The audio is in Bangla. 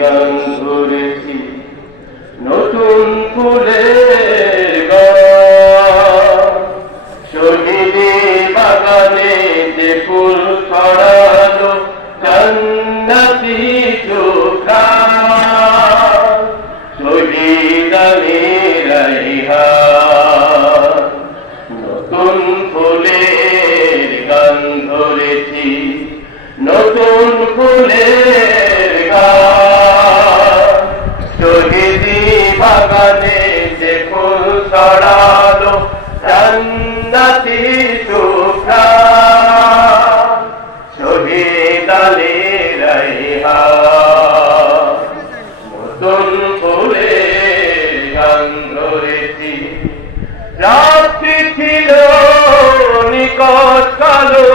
গান ধরেছি নতুন ফুলের গান, শহীদি বাগানে যে ফুল ছড়ালো জান্নাতি সুঘ্রাণ, শহীদ আলী রায়হান। নতুন ফুলের গান ধরেছি নতুন ফুলের গান, শহীদি বাগানে যে ফুল ছড়ালো জান্নাতি সুঘ্রাণ, শহীদ আলী রায়হান। নতুন ফুলের গান ধরেছি। রাত্রি ছিল নিকট কালো